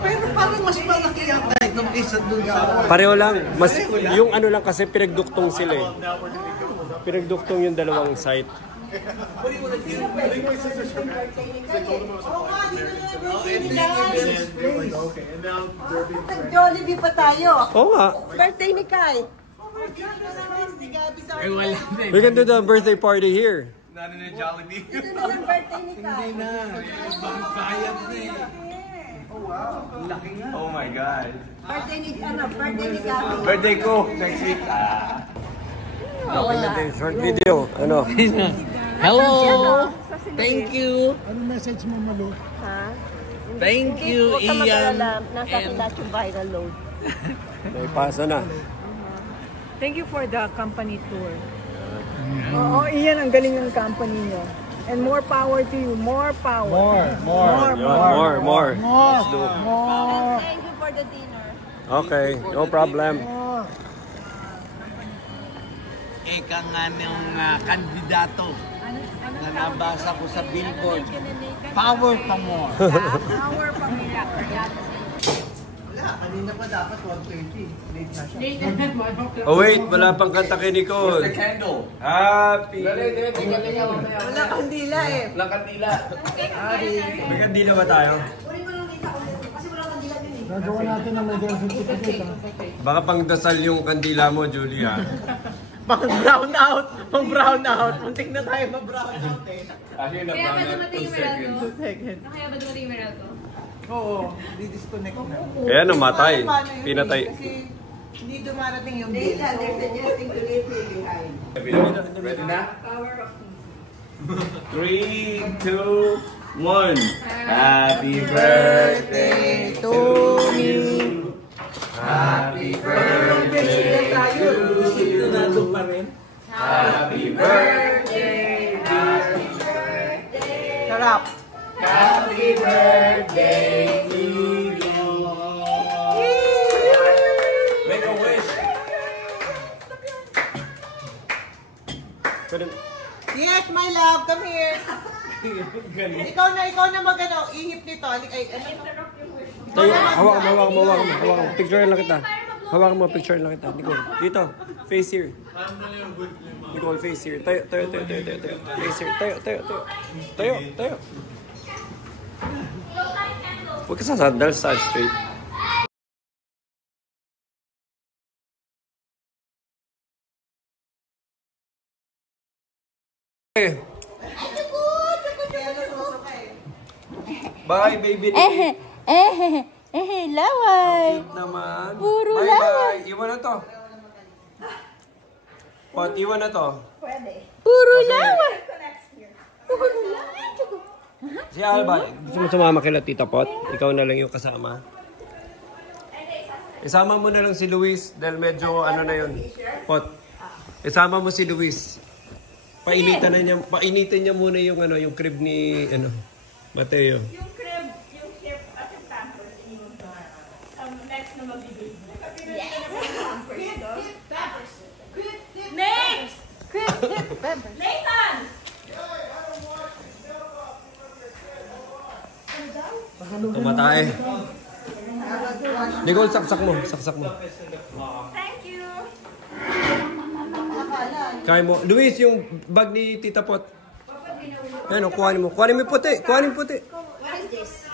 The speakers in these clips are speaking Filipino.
Pero parang mas malaki yata ito kaysa dun sa... Pareho lang. Mas, yung ano lang kasi pinagduktong sila eh. Pinagduktong yung dalawang site. Jollibee pa tayo. Oo nga. Birthday ni Kai. We can do the birthday party here. Not in a Jollibee. Ito na lang birthday ni Kai. Hindi na. Bayad na eh. Oh wow. Laki nga. Oh my God. Birthday ni Gabi. Birthday ko next week. Short video. Ano? Hello. Thank you. Anong message mo, Malu? Ha? Thank you, Huwag ka Ian. mag-alala. Nasa akin lahat yung viral load. May pasa na. Thank you for the company tour. Oo, Ian, ang galing ng company nyo. And more power to you. More power. More. More. Thank you for the dinner. Okay, no problem. Eka nga ng kandidato na nabasa ko sa billboard. Power pa more. Power pang nila. Wala, kanina pa dapat 1:20. Late na siya. Oh wait, wala pang kanta kay Nicole. The candle. Happy. Wala kang dila eh. Walang kandila. May kandila ba tayo? Gagawa natin ng medal certificate. Baka pang dasal yung kandila mo, Julia. Pang brown out. Pang brown out. Muntik na tayo ma-brown out eh. Kaya ba dumating yung Meralco? Kaya ba dumating yung Meralco? Oo, di-disconnect na. Kaya namatay. Pinatay. Kasi hindi dumarating yung bill. They're suggesting to leave me behind. Ready na? 3, 2, 1. Happy birthday to you. Happy birthday to you. Happy birthday. Happy birthday. Sarap. Happy birthday to you. Make a wish. Yes, my love, come here. ikaw na magano, ihip nito. Tayo, hawakan mo. Picture lang kita. Hawakan mo, picture lang kita. Nicole, dito. Face here. Nicole, face here. Tayo. Face here. Tayo. Huwag ka sasandal, stand straight. Bye, baby. Laway. Naman. Puro Bye. Iwan na to. Pot, iwan na to. Puro laway. Puro laway. Si Alba, gusto mo sumama kila Tita Pot? Ikaw na lang yung kasama. Isama mo na lang si Luis dahil medyo ano na yun. Pot, isama mo si Luis. Painitan niya muna yung ano, yung crib ni ano, Mateo. Yung crib at yung pampers next na magbibig. Next! Nathan! Tumatay. Nicole, saksak mo. Thank you! Kaya mo. Luis, yung bag ni Tita Pot. Ano, kuhanin mo. Kuhanin mo yung puti. What is this?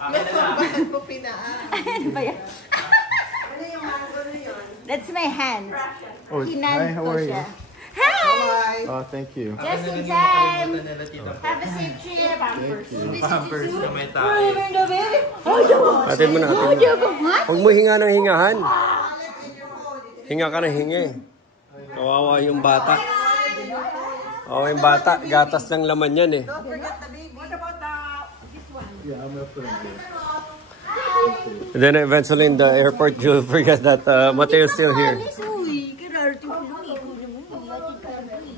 Bakit mo pinaan? Ano ba yan? Ano yung mango na yun? That's my hand. Oh, hi, how are you? Hi! Oh, thank you. Just in time. Have a safe trip. Pampers na may tayo. Atin mo na. Huwag mo hinga ng hingahan. Hinga ka ng hinga eh. Kawawa yung bata. Oo, yung bata. Gatas ng laman yan eh. Don't forget the baby. What about this one? Yeah, I'm gonna put it there. And then eventually in the airport, you'll forget that Mateo's still here.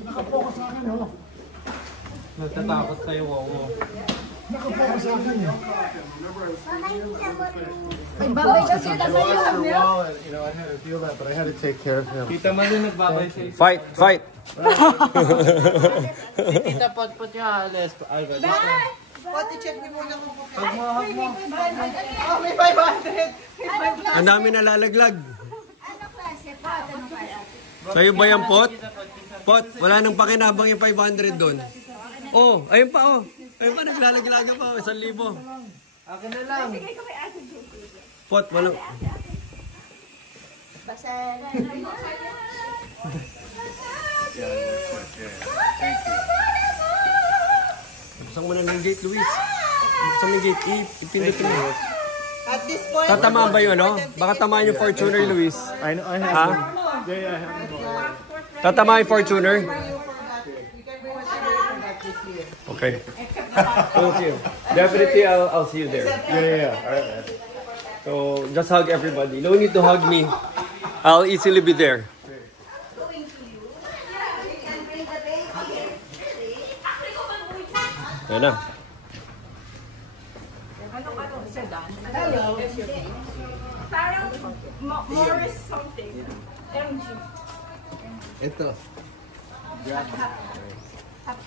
Nakapokus sa akin, oh. Natatakot kayo, wow. Nakapokus sa akin, eh. Ay, babay daw kita I watched her wall and, you know, I had to feel that, but I had to take care of him. Tita Malu nagbabay sa'yo. Fight! Si Tita Pot yung alas. Bye! Pati check mo muna kung may 500. Ang dami nalalaglag. Ano klase po? Ano kaya? Sa'yo ba yan, Pot? Pot, wala nang pakinabang yung 500 doon. Oh, ayun pa, oh. Ayun pa, naglalaglaga pa, 1,000. Akin na lang. Pot, walang... Basta... Buksan mo na ng gate, Luis. Buksan mo yung gate, ipindutin mo. At this point, Tatama ba yun, no? Baka tamaan yung Fortuner, Luis. I know. I have. Ha? Yeah, I have. Tatama yung Fortuner? Okay. Thank you. Definitely, I'll see you there. Yeah. All right. So, just hug everybody. No need to hug me. I'll easily be there. Yan na. Parang Morris something. MG. Ito.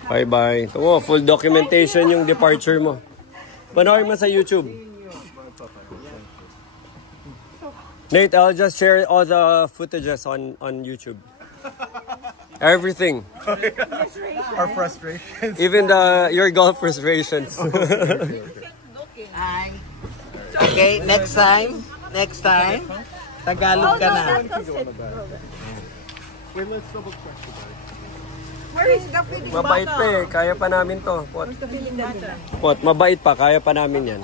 Bye-bye. Ito, full documentation yung departure mo. Panoorin mo sa YouTube. Nate, I'll just share all the footages on YouTube. Everything. Our frustrations. Even your golf frustrations. okay, next time, Tagalog ka na. Wait, let's double check the bag. Where is the feeding Mabait pa eh. Kaya pa namin to. Pot. Pot, mabait pa. Kaya pa namin yan.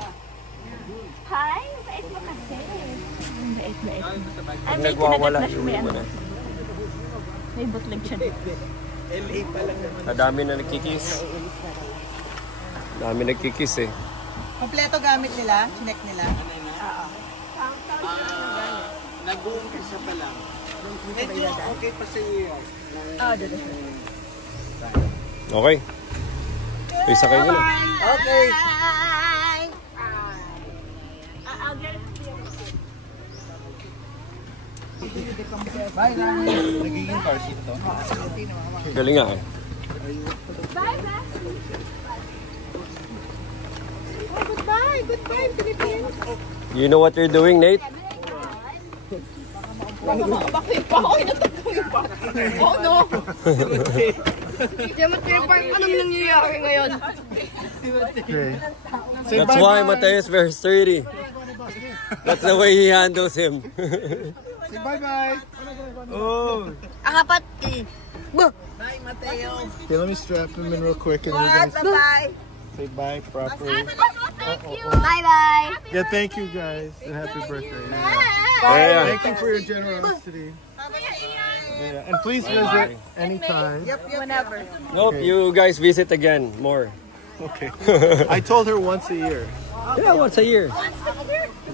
Hi, bait mo kasi. Bait. Ay, may Nagwawala. kinagat na siya. May Iuwi mo ano. na. May bootleg siya. Dami na nagkikiss. Dami nagkikiss eh. Kompleto gamit nila, chinek nila. Nag-uumpisa pa lang. Medyo okay pa sa iyo. Okay. Isa kayo na. Okay. I'll get it. Bye, nagiging car seat to. Galing nga eh. Goodbye, Philippines. You know what you're doing, Nate? Bakit pa ako inatagpuin pa? Oh no! Anong nangyayari ngayon? Okay. That's why Mateus very sturdy. That's the way he handles him. Say bye-bye. Oh. Akapat eh. Bye, Mateo. Okay, let me strap him in real quick and you guys Bye-bye. say bye properly. Bye-bye. Yeah, thank you guys. And happy birthday. Yeah. Thank you for your generosity. Yeah, and please visit anytime. Whenever. Nope, you guys visit again more. Okay. I told her once a year. Yeah, once a year.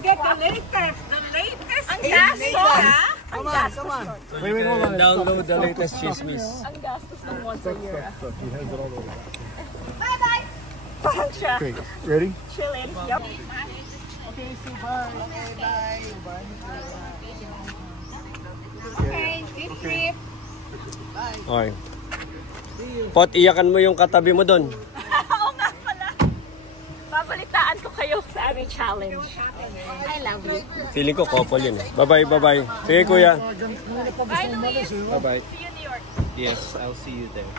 Get the latest. Ang gasto, ha? Come on. Wait, hold on. Download the latest chismis. Ang gastos ng once a year. Look, he has it all over. Bye-bye! Parang siya. Okay, ready? Chilling. Yup. Okay, say bye. Bye. Okay, safe trip. Okay. Pot, iyakan mo yung katabi mo doon. Oo nga pala. Babalitaan ko kayo sa aming challenge. I love you. Feeling ko couple yun eh. Bye-bye. Sige kuya. Bye, Luis. Bye-bye. See you in New York. Yes, I'll see you there.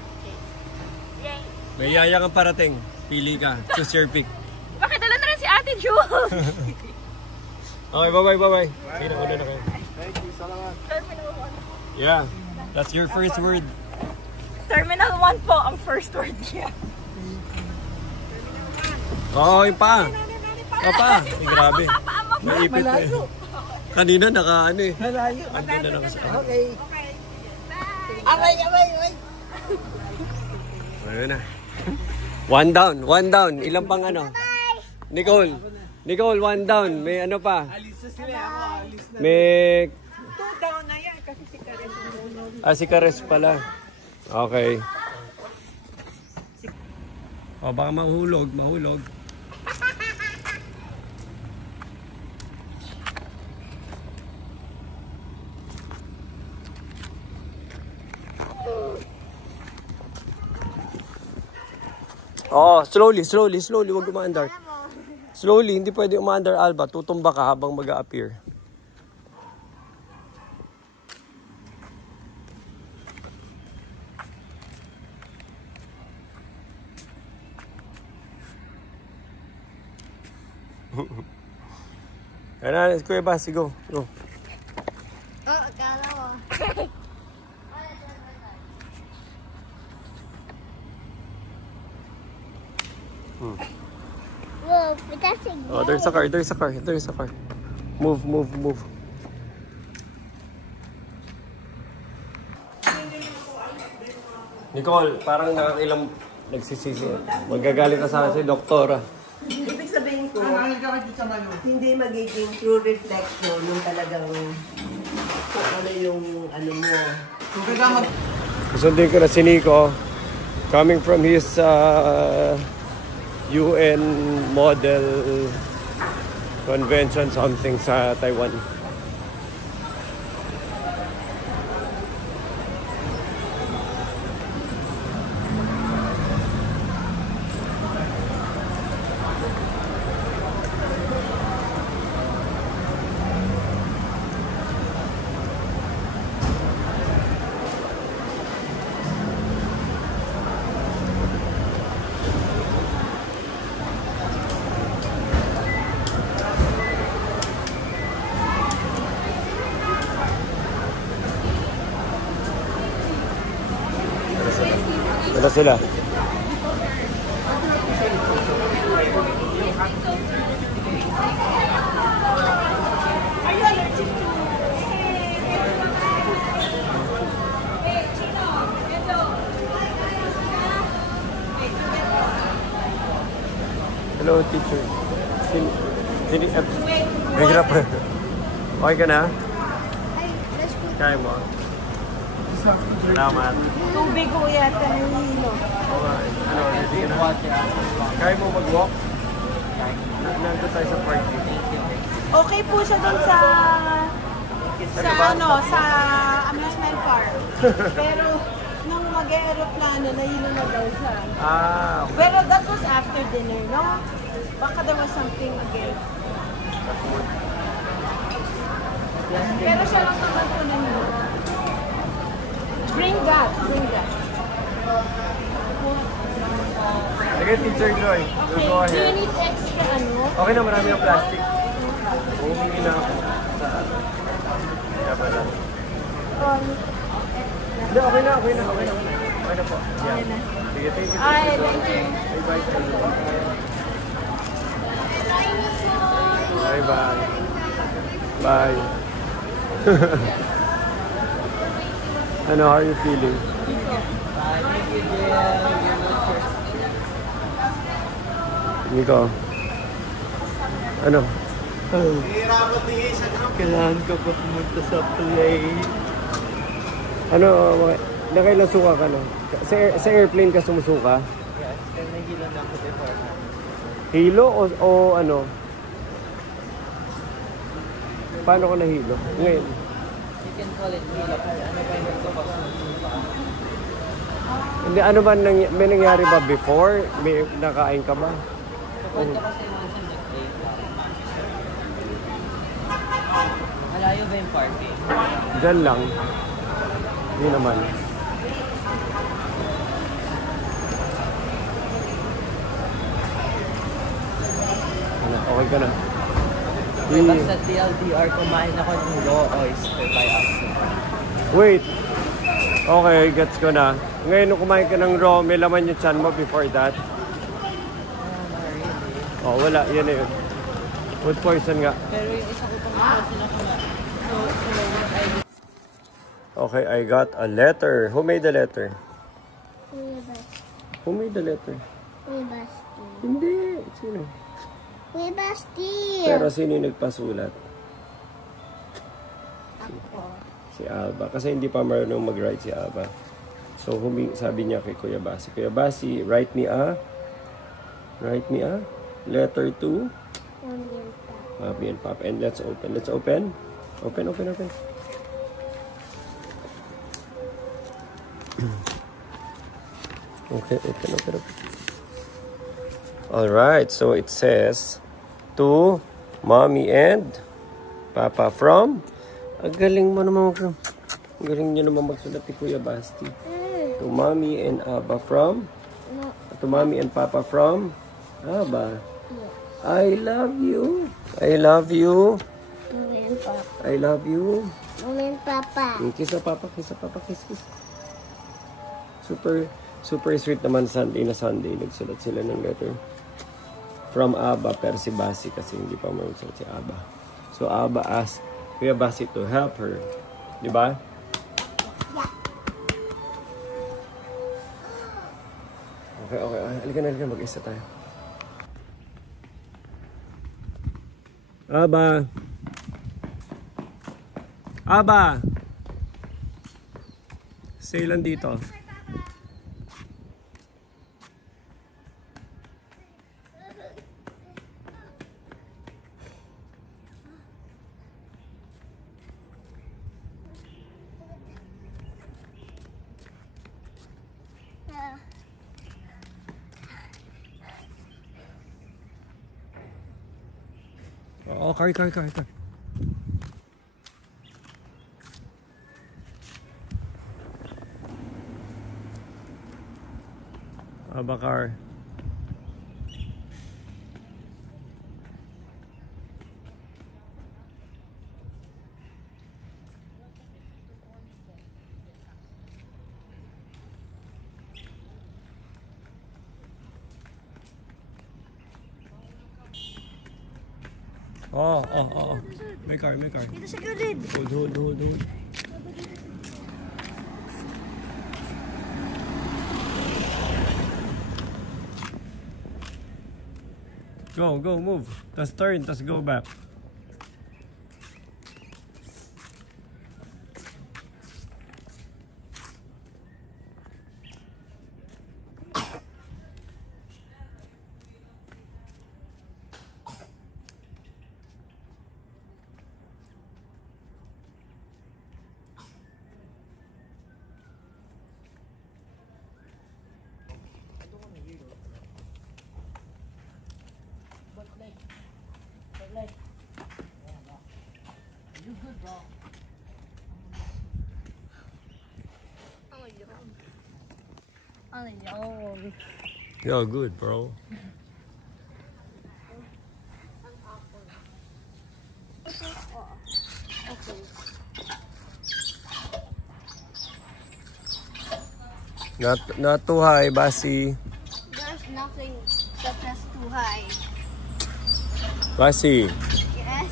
Yay. May yaya kang parating. Pili ka. Choose your pick. Bakit dala na rin si Ate Jules? Okay, bye-bye. Sige na, una na kayo. Terminal 1. Yeah, that's your first word. Terminal 1 po ang first word niya. Oo, yung pa. Pa. Grabe. Naipit eh. Kanina naka ano eh. Malayo. Ang ganda na kasi. Okay. Away. Ayun na. One down. Ilang pang ano? Nicole, one down. May ano pa? May... 2 down na yan kasi si Kares. Si Kares pala. Okay. O, baka mahulog. Oo, slowly. Huwag umaandar. Slowly, hindi pwede umaandar, Alba. Tutumba ka habang mag-a-appear. Kaya na, Kuya Basi, go. Oh, akala ko. Whoa, that's a Oh, there's a car. Move. Nicole, parang nakakailang nagsisisi. Magagalit ka sa akin si Doktora. Ibig sabihin ko, hindi magiging true reflection yung talagang kung ano yung ano mo. Susundin ko na si Nico. Coming from his UN model convention something sa Taiwan. Wala sila. Hello, teacher. Mahirap. Okay ka na? Kaya mo. Salamat. Tubig ko yata nahihilo. Ano, hindi ka na? Kaya mo mag-walk? Nandun tayo sa park. Okay po siya dun sa amusement park. Pero nung mag-aeroplano, nahilo na daw siya. Okay. Pero that was after dinner, no? Baka there was something again. Pero siya lang naman po nahilo. Bring that. Sige, Teacher Joy. Okay, do you need extra ano? Okay na, marami yung plastic. Humingi na ako sa kaya pala. Hindi, okay na po. Yeah. Sige, thank you. Ay, thank you. Bye. Ano, how are you feeling? Nico, ano? Kailangan ko pa pumunta sa plane. Ano, nakailang suka ka na? Sa airplane ka sumusuka? Yes, kaya nahilo na ako before. Hilo o ano? Paano ka nahilo? Ngayon? You can call it hilo kasi ano ba yung nagkakasundo? Hindi, ano ba, may nangyari ba before? May nakain ka ba? Kapag kasi minsan nag-plane lang. Malayo ba yung parking? Diyan lang. Hindi naman. Ano, okay ka na? Diba sa TLDR kumain ako ng raw oyster by accident. Wait. Okay, gets ko na. Ngayon, nung kumain ka ng raw, may laman yung chan mo before that? Oh, wala. Yan na yun. Food poison nga. Pero yung isa ko pang poison ako na. So what I did. Okay, I got a letter. Who made the letter? Kuya Basti. Who made the letter? Kuya Basti. Hindi. Sino? Kuya Basti. Pero sino yung nagpasulat? Ako. Si Alba. Kasi hindi pa marunong mag-write si Alba. So, sabi niya kay Kuya Basi, Kuya Basi, write me a letter to Mami and Papa. And let's open. Open. Okay, open. Alright, so it says to Mommy and Papa from... Ang galing mo naman. Ang galing nyo naman magsulat ni Kuya Basti. To Mommy and Abba from... To Mommy and Papa from... Abba. I love you. I love you. Mommy and Papa. I love you. Mommy and Papa. Kiss sa Papa, kiss sa Papa, kiss. Super sweet naman Sunday. Nagsulat sila ng letter. From Abba, pero si Basi kasi hindi pa magsulat si Abba. So Abba asked Kuya Basi to help her. Di ba? Okay. Halika na. Mag-isa tayo. Abba! Stay lang dito. Oh, car. Abba car. Oh. May car. Dito sa gilid. Hold. Go, move. Tas turn, tas go back. You're good, bro. Not too high, Basi. There's nothing that's too high. Basi. Yes.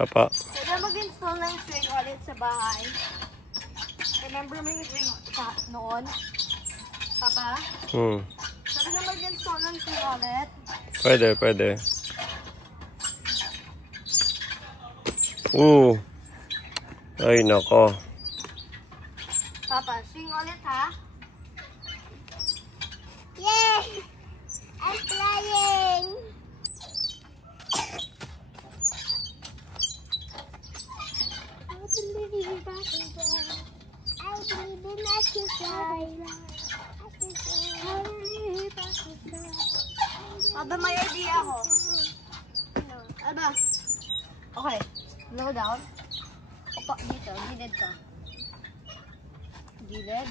Papa. Pwede mag-install ng swing ulit sa bahay. Remember mo yung swing noon? Papa? Pwede na mag-install ng swing ulit? Pwede. Ay, nako. Papa, swing ulit ha? Yay! I'm flying! Aba, may idea ako. Aba. Okay. Slow down. Opa, dito. Gilid ka. Gilid.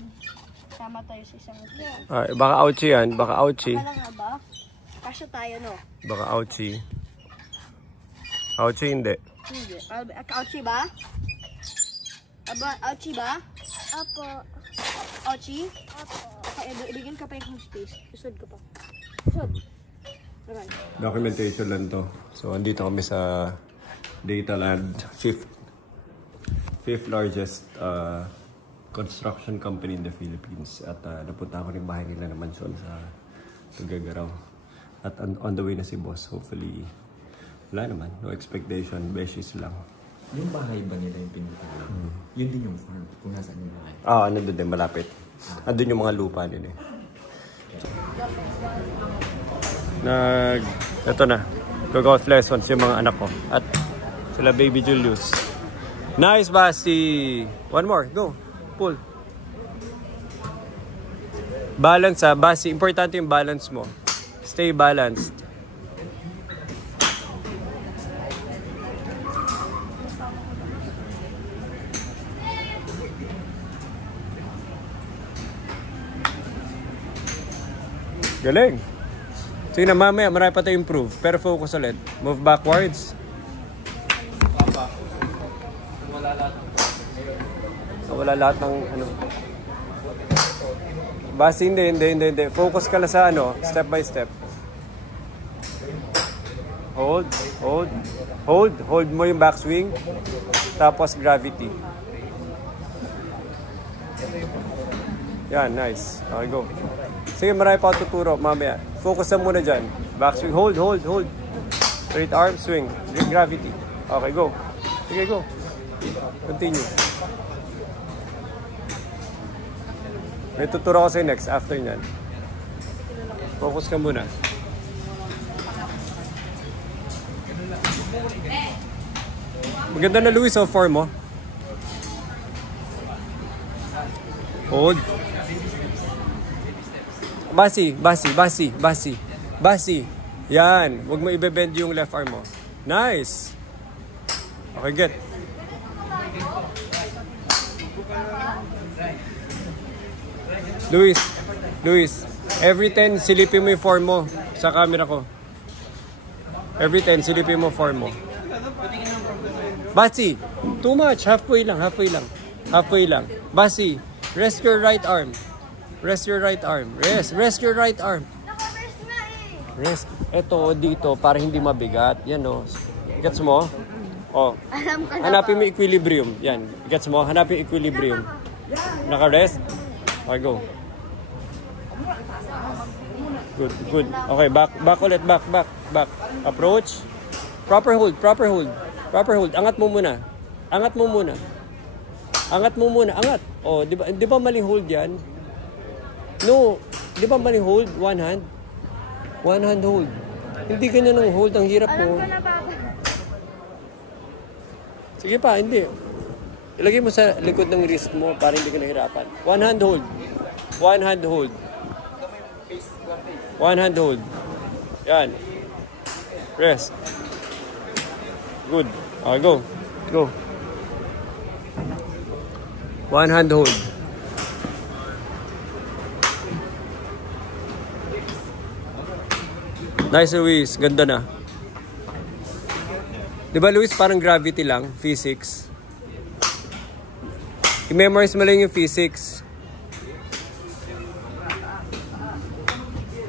Sama tayo sa isang ulit. Ay, baka ouchie yan. Baka ouchie. Baka lang ba? Kasya tayo, no? Baka ouchie. Ouchie hindi. Hindi. Ouchie ba? Aba, ouchie ba? Opo. Ouchie? Opo. Okay, ibigin ka pa yung space. Isod ka pa. Isod. Documentation lang to. So, andito kami sa Dataland, fifth largest construction company in the Philippines. At napunta ako rin bahay nila na mansyon sa Tuguegarao. At on the way na si boss, hopefully, wala naman, no expectation, beshies lang. Yung bahay ba nila yung pinuntahan? Yun din yung farm, kung nasaan yung bahay. Nandun din, malapit. Andun yung mga lupa nila. Ito na. Go-golf lessons yung mga anak ko. At sila baby Julius. Nice, Basti! One more, go. Pull. Balance Basti. Importante yung balance mo. Stay balanced. Galing. Sige na, mamaya marami pa tayo improve. Pero focus ulit. Move backwards. Wala lahat ng ano. Basta hindi. Focus ka lang sa ano, step by step. Hold mo yung backswing. Tapos gravity. Yan, nice. Okay, go. Sige, marami pa ako tuturo mamaya. Focus na muna dyan. Backswing, hold. Straight arm, swing. Gravity. Okay, go. Sige, go. Continue. May tuturo ko sa'yo next after nyan. Focus ka muna. Maganda na, Luis, form mo. Hold. Basi. Yan. Huwag mo i-bend yung left arm mo. Nice. Okay, get. Luis. Every 10, silipin mo yung form mo sa camera ko. Every 10, silipin mo form mo. Basi. Too much. Halfway lang. Basi. Rest your right arm. Rest your right arm. Rest. Ito, dito, para hindi mabigat. Yan, o. Gets mo? O. Hanapin mo equilibrium. Yan. Gets mo? Hanapin equilibrium. Naka-rest? Okay, go. Good. Okay, back ulit. Back. Approach. Proper hold. Angat mo muna. Angat. Oh, di ba maling hold yan? No. Di ba maling hold? One hand hold. Hindi ganyan ang hold. Ang hirap mo. Sige pa, hindi. Ilagay mo sa likod ng wrist mo para hindi ka nahirapan. One hand hold. Yan. Rest. Good. Okay, go. One hand hold. Nice, Luis. Ganda na. Diba, Luis, parang gravity lang. Physics. I-memorize mo lang yung physics.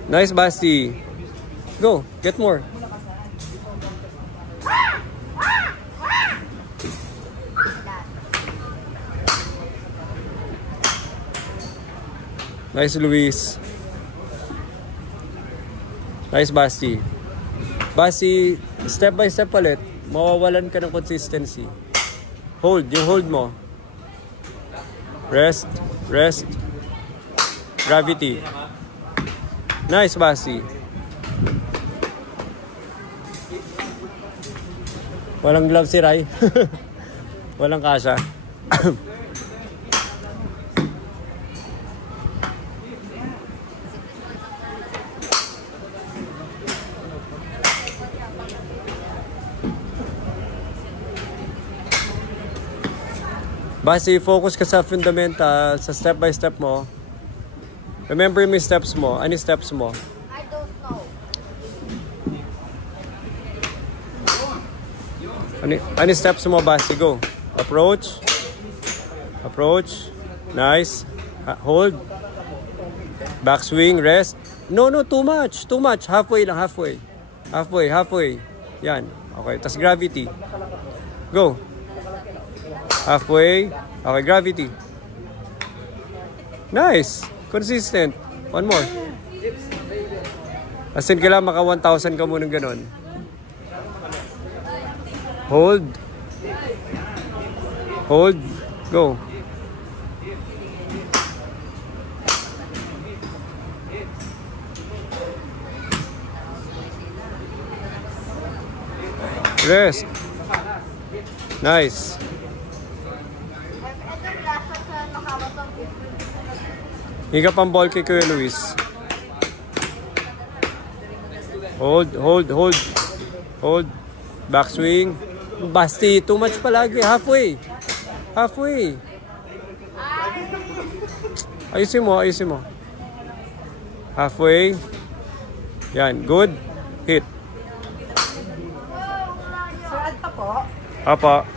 Nice, Basti. Go. Get more. Nice, Luis. Nice, Basti. Basti, step by step ulit. Mawawalan ka ng consistency. Hold. Yung hold mo. Rest. Gravity. Nice, Basti. Walang glove si Rai. Walang kasha. Basi, focus ka sa fundamental, sa step by step mo. Remember yung steps mo. Ano steps mo? I don't know. Ano steps mo, Basi? Go. Approach. Nice. Hold. Backswing, rest. No, too much. Halfway lang, halfway. Yan. Okay, tas gravity. Go. Halfway. Okay, gravity. Nice. Consistent. One more. As in, kailangan maka 1,000 ka muna ganon. Hold. Hold. Go. Rest. Nice. Higa pang ball kay Kuya Luis. Hold, hold, hold. Hold. Backswing. Basti, too much palagi. Halfway. Halfway. Ayusin mo, ayusin mo. Halfway. Yan, good. Hit. Apa.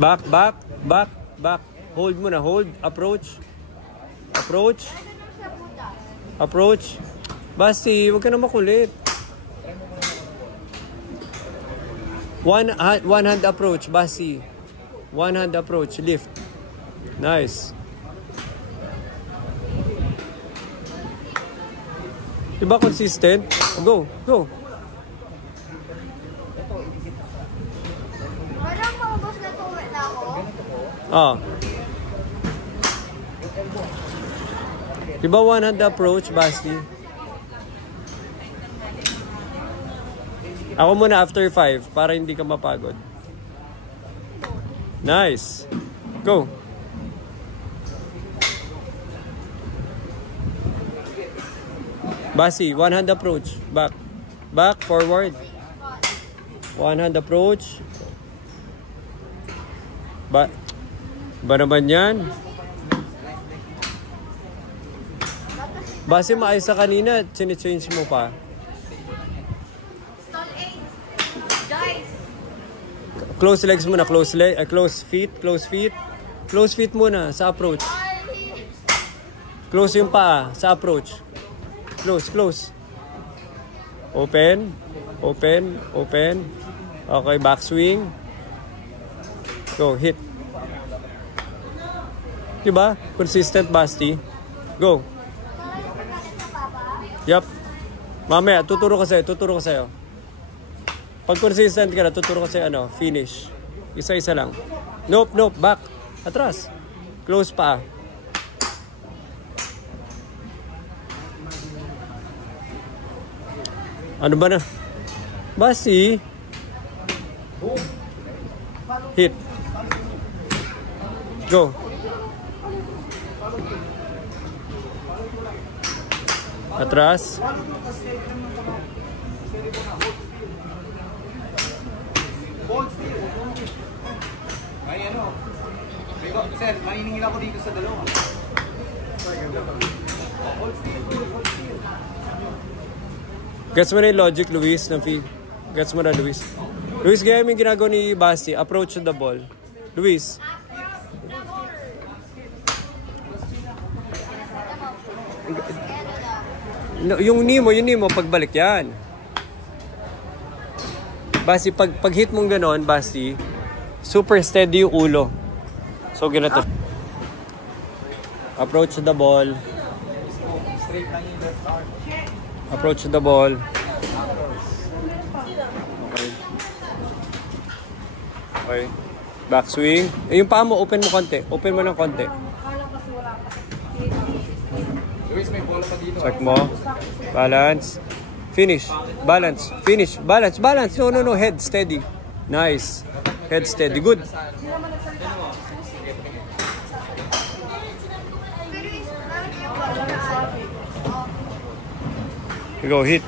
Back, back, back, back. Hold muna, hold. Approach. Approach. Approach. Basti, huwag ka na makulit. One hand approach, Basti. One hand approach, lift. Nice. Diba consistent? Go, go. Parang maubos na tuwi na ako. Ah. Diba one hand approach, Basti? Ako muna after 5 para hindi ka mapagod. Nice. Go. Basi, one hand approach. Back. Back, forward. One hand approach. Ba naman yan? Basi maayos sa kanina, change mo pa. Close legs muna, close feet. Close feet muna sa approach. Close yung paa sa approach. Close. Open. Okay, backswing. Go, hit. Diba? Consistent, Basti. Go. Yup. Mamaya, tuturo ko sa'yo. Pag consistent ka na, tuturo ko sa'yo, finish. Isa-isa lang. Nope, back. Atras. Close pa. Ano ba na? Basi. Hit. Go. Atras. Sir, maniningil ako dito sa dalawa. Gets mo na yung logic, Luis? Gets mo na, Luis? Luis, gaya yung ginagawa ni Basti. Approach to the ball. Luis. Yung knee mo, pagbalik yan. Basti, pag hit mong ganon, Basti, super steady yung ulo. So, ganito. Approach to the ball. Approach to the ball. Okay. Backswing. Yung paa mo, open mo konti. Open mo ng konti. Check mo. Balance. Finish. Balance. Finish. Balance. No. Head steady. Nice. Head steady. Good. You go, hit.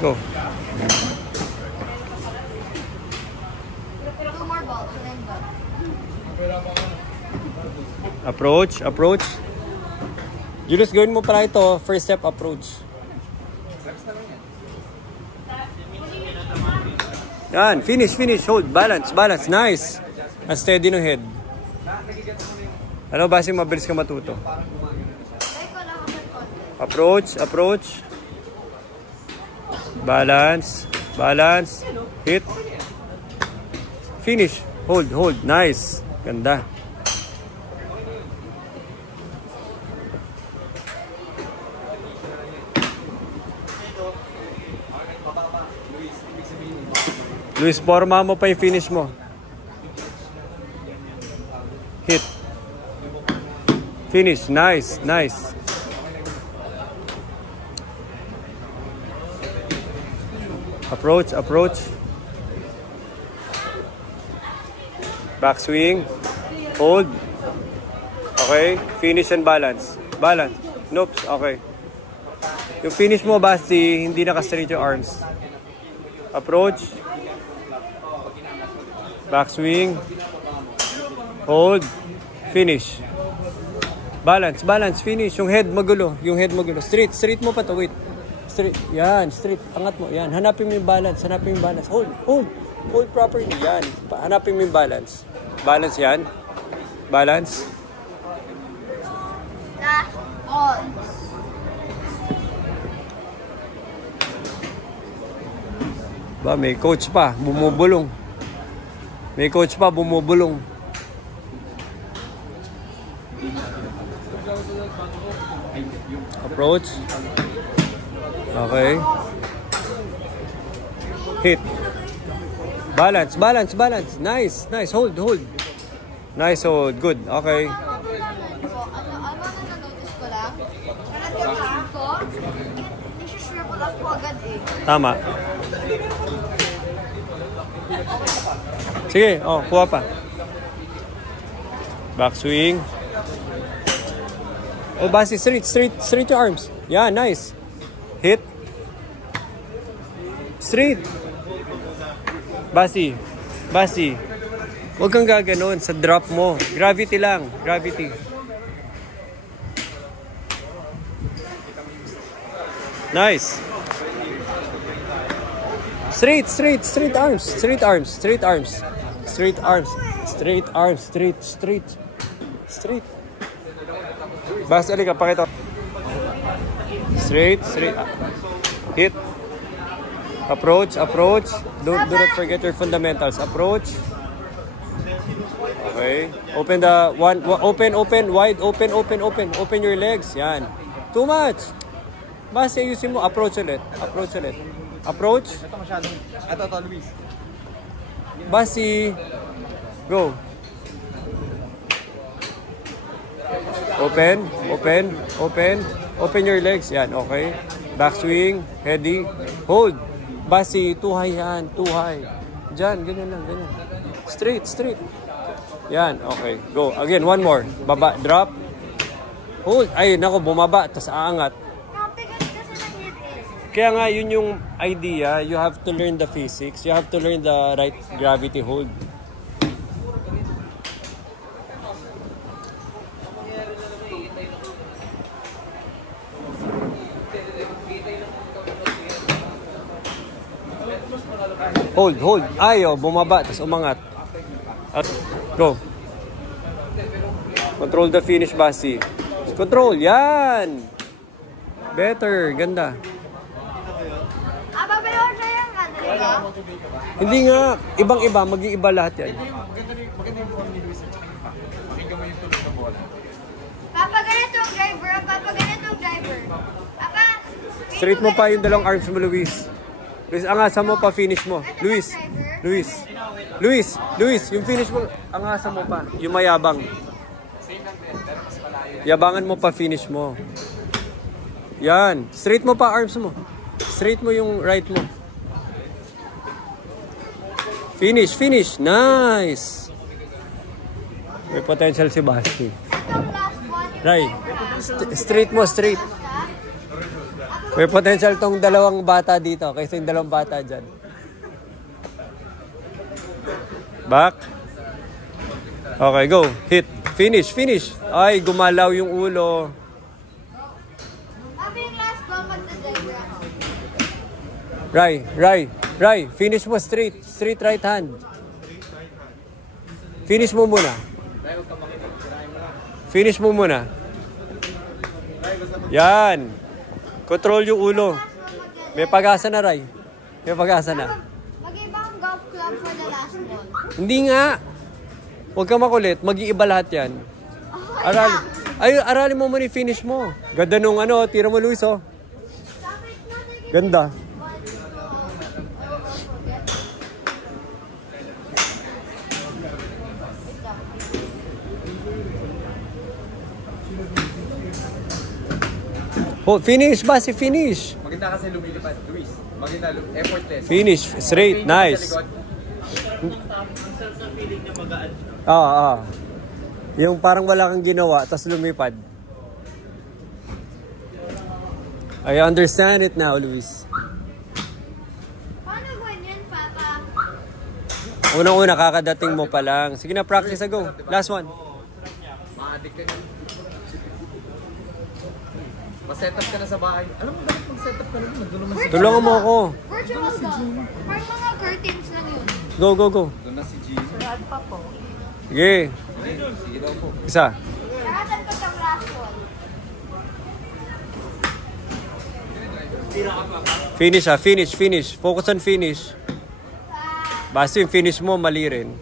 Go. 2 more balls and then go. Approach. Julius, gawin mo pala ito. First step, approach. Yan, finish. Hold, balance. Nice. And steady no head. Ano ba kasi mabilis ka matuto? Approach. Balance. Hit. Finish. Hold. Nice. Ganda. Luis, forma mo pa yung finish mo. Hit. Finish. Nice. Nice. Approach. Approach. Backswing. Hold. Okay. Finish and balance. Balance. Nope. Okay. Yung finish mo, Basti, hindi naka-straight yung arms. Approach. Backswing. Hold. Finish. Balance. Balance. Finish. Yung head magulo. Yung head magulo. Straight. Straight mo pa to. Wait. Straight. Yan. Straight. Angat mo. Yan. Hanapin mo yung balance. Hanapin mo yung balance. Hold. Hold. Hold properly. Yan. Hanapin mo yung balance. Balance yan. Balance. Ba, may coach pa, bumubulong. May coach pa, bumubulong. Approach. Okay. Hit. Balance, balance, balance. Nice, nice. Hold, hold. Nice hold. Good. Okay. Tama. Sige, oh, kuha pa. Backswing. Oh, Basi, straight your arms. Yeah, nice. Hit. Straight. Basi. Huwag kang gaganon sa drop mo. Gravity lang. Gravity. Nice. Straight arms. Straight arms. Bas, alika, pakita. Straight. Hit. Approach. Do not forget your fundamentals. Approach. Okay. Open the wide open. Open your legs. Yan. Too much. Bas, ayusin mo. Approach ulit. Approach. Ito, Luis. Basi. Go. Open your legs. Yan, okay. Backswing. Heady. Hold. Basi. Too high yan. Too high. Diyan. Ganyan lang. Straight. Yan, okay. Go. Again, one more. Baba. Drop. Hold. Ay, nako. Bumaba. Tapos aangat. Kaya nga, yun yung idea. You have to learn the physics. You have to learn the right gravity hold. Hold. Ayaw, bumaba, tapos umangat. Go. Control the finish, Basi. Control, yan! Better, ganda. Hindi nga, ibang-iba, mag-iiba lahat yan. Maganda yung form ni Luis at saka yung back. Pakinggan mo yung tulog ng bola. Papa, ganitong driver. Papa, Straight mo pa yung dalawang arms mo, Luis. Luis, angasan mo pa, finish mo. Luis, yung finish mo, angasan mo pa. Yung mayabang. Yabangan mo pa, finish mo. Yan. Straight mo pa arms mo. Straight mo yung right mo. Finish. Nice. May potential si Basti. Right. Straight mo. May potential tong dalawang bata dito kaysa yung dalawang bata dyan. Back. Okay, go. Hit. Finish. Ay, gumalaw yung ulo. Right. Finish mo straight. Straight right hand. Finish mo muna. Yan. Control yung ulo. May pag-asa na, Ray. mag-iba ang golf club for the last ball. Hindi nga. Huwag ka makulit. Mag-iiba lahat yan. Aralin mo muna yung finish mo. Ganda nung tira mo, Luis, oh. Ganda. Oh, finish, Basi, finish. Maganda kasi lumilipad, Luis. Maganda, effortless. Finish, straight, nice. Yung parang wala kang ginawa, tapos lumipad. I understand it now, Luis. Paano ganyan, Papa? Unang-una, kakadating mo pa lang. Sige na, practice na, go. Last one. Ma-addict ka na. Ma-setup ka na sa bahay. Alam mo, dapat mag-setup ka na. Tulungan mo ako. Virtual ka. Parang mga curtains lang yun. Go, go, go. Doon na si G. Sarad pa po. Sige. Sige daw po. Isa. Saratan ko sa rason. Finish, finish. Focus on finish. Basta yung finish mo, mali rin.